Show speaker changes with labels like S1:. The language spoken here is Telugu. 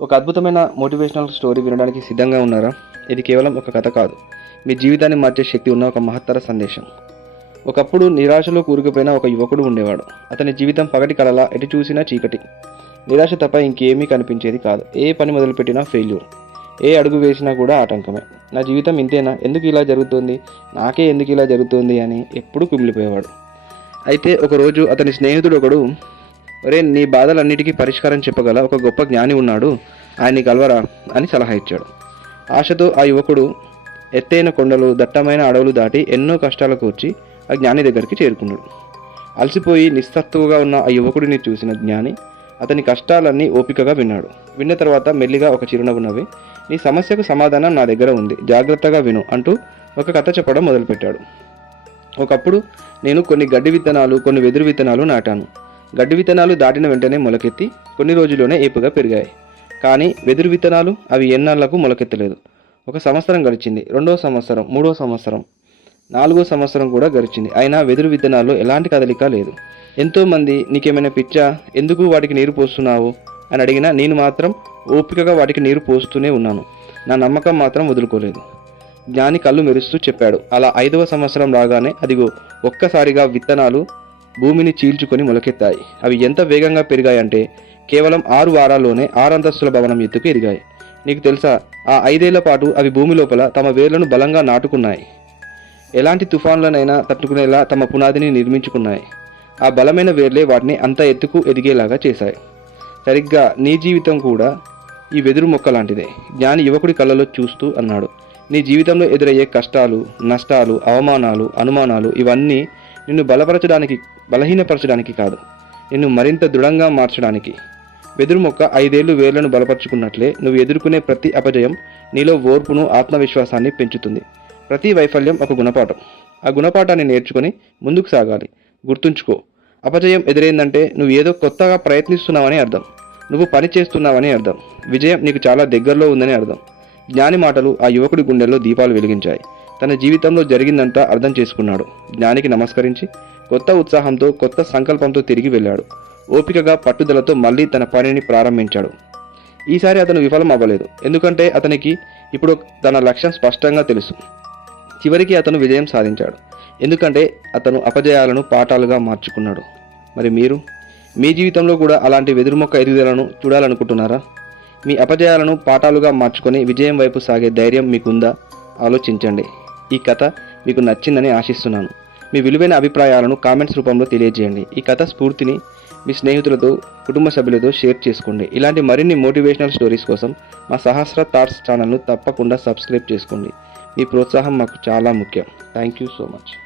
S1: ఒక అద్భుతమైన మోటివేషనల్ స్టోరీ వినడానికి సిద్ధంగా ఉన్నారా? ఇది కేవలం ఒక కథ కాదు. మీ జీవితాన్ని మార్చే శక్తి ఉన్న ఒక మహత్తర సందేశం. ఒకప్పుడు నిరాశలో కూరుకుపోయిన ఒక యువకుడు ఉండేవాడు. అతని జీవితం పగటి కలలా ఎటు చూసినా చీకటి. నిరాశ తప్ప ఇంకేమీ కనిపించేది కాదు. ఏ పని మొదలుపెట్టినా ఫెయిల్యూర్ ఏ అడుగు వేసినా కూడా ఆటంకమే. నా జీవితం ఇంతేనా? ఎందుకు ఇలా జరుగుతుంది? నాకే ఎందుకు ఇలా జరుగుతుంది అని ఎప్పుడూ కుమిలిపోయేవాడు. అయితే ఒకరోజు అతని స్నేహితుడు ఒకడు ఒరే నీ బాధలన్నిటికీ పరిష్కారం చెప్పగల ఒక గొప్ప జ్ఞాని ఉన్నాడు. ఆయన్ని కలవరా అని సలహా ఇచ్చాడు. ఆశతో ఆ యువకుడు ఎత్తైన కొండలు దట్టమైన అడవులు దాటి ఎన్నో కష్టాలకు వచ్చి ఆ జ్ఞాని దగ్గరికి చేరుకున్నాడు. అలసిపోయి నిస్సత్తువుగా ఉన్న ఆ యువకుడిని చూసిన జ్ఞాని అతని కష్టాలన్నీ ఓపికగా విన్నాడు. విన్న తర్వాత మెల్లిగా ఒక చిరునవ్వు నవ్వి నీ సమస్యకు సమాధానం నా దగ్గర ఉంది. జాగ్రత్తగా విను అంటూ ఒక కథ చెప్పడం మొదలుపెట్టాడు. ఒకప్పుడు నేను కొన్ని గడ్డి విత్తనాలు కొన్ని వెదురు విత్తనాలు నాటాను. గడ్డి విత్తనాలు దాటిన వెంటనే మొలకెత్తి కొన్ని రోజుల్లోనే ఏపుగా పెరిగాయి. కానీ వెదురు విత్తనాలు అవి ఎన్నాళ్ళకు మొలకెత్తలేదు. ఒక సంవత్సరం గడిచింది రెండో సంవత్సరం మూడో సంవత్సరం నాలుగో సంవత్సరం కూడా గడిచింది. అయినా వెదురు విత్తనాల్లో ఎలాంటి కదలిక లేదు. ఎంతోమంది నీకేమైనా పిచ్చా? ఎందుకు వాటికి నీరు పోస్తున్నావు? అని అడిగినా నేను మాత్రం ఓపికగా వాటికి నీరు పోస్తూనే ఉన్నాను. నా నమ్మకం మాత్రం వదులుకోలేదు. జ్ఞాని కళ్ళు మెరుస్తూ చెప్పాడు అలా ఐదవ సంవత్సరం రాగానే అదిగో ఒక్కసారిగా విత్తనాలు భూమిని చీల్చుకొని మొలకెత్తాయి. అవి ఎంత వేగంగా పెరిగాయంటే కేవలం ఆరు వారాల్లోనే ఆరంతస్తుల భవనం ఎత్తుకు ఎదిగాయి. నీకు తెలుసా ఆ ఐదేళ్ళ పాటు అవి భూమి లోపల తమ వేర్లను బలంగా నాటుకున్నాయి. ఎలాంటి తుఫాన్లనైనా తట్టుకునేలా తమ పునాదిని నిర్మించుకున్నాయి. ఆ బలమైన వేర్లే వాటిని అంత ఎత్తుకు ఎదిగేలాగా చేశాయి. సరిగ్గా నీ జీవితం కూడా ఈ వెదురు మొక్క లాంటిదే జ్ఞాని యువకుడి కళ్ళలో చూస్తూ అన్నాడు. నీ జీవితంలో ఎదురయ్యే కష్టాలు నష్టాలు అవమానాలు అనుమానాలు ఇవన్నీ నిన్ను బలపరచడానికి బలహీనపరచడానికి కాదు. నిన్ను మరింత దృఢంగా మార్చడానికి. వెదురు మొక్క ఐదేళ్ళు వేర్లను బలపరుచుకున్నట్లే నువ్వు ఎదుర్కొనే ప్రతి అపజయం నీలో ఓర్పును ఆత్మవిశ్వాసాన్ని పెంచుతుంది. ప్రతి వైఫల్యం ఒక గుణపాఠం. ఆ గుణపాఠాన్ని నేర్చుకొని ముందుకు సాగాలి. గుర్తుంచుకో అపజయం ఎదురైందంటే నువ్వు ఏదో కొత్తగా ప్రయత్నిస్తున్నావని అర్థం. నువ్వు పని చేస్తున్నావని అర్థం. విజయం నీకు చాలా దగ్గరలో ఉందని అర్థం. జ్ఞాని మాటలు ఆ యువకుడి గుండెల్లో దీపాలు వెలిగించాయి. తన జీవితంలో జరిగిందంతా అర్థం చేసుకున్నాడు. జ్ఞానికి నమస్కరించి కొత్త ఉత్సాహంతో కొత్త సంకల్పంతో తిరిగి వెళ్ళాడు. ఓపికగా పట్టుదలతో మళ్ళీ తన పనిని ప్రారంభించాడు. ఈసారి అతను విఫలం అవ్వలేదు. ఎందుకంటే అతనికి ఇప్పుడు తన లక్ష్యం స్పష్టంగా తెలుసు. చివరికి అతను విజయం సాధించాడు. ఎందుకంటే అతను అపజయాలను పాఠాలుగా మార్చుకున్నాడు. మరి మీరు? మీ జీవితంలో కూడా అలాంటి వెదురుమొక్క ఎదుగుదలను చూడాలనుకుంటున్నారా? మీ అపజయాలను పాఠాలుగా మార్చుకొని విజయం వైపు సాగే ధైర్యం మీకుందా? ఆలోచించండి. ఈ కథ మీకు నచ్చిందని ఆశిస్తున్నాను. మీ విలువైన అభిప్రాయాలను కామెంట్స్ రూపంలో తెలియజేయండి. ఈ కథ స్ఫూర్తిని మీ స్నేహితులతో కుటుంబ సభ్యులతో షేర్ చేసుకోండి. ఇలాంటి మరిన్ని మోటివేషనల్ స్టోరీస్ కోసం మా సహస్ర థాట్స్ ఛానల్ను తప్పకుండా సబ్స్క్రైబ్ చేసుకోండి. మీ ప్రోత్సాహం మాకు చాలా ముఖ్యం. Thank you so much.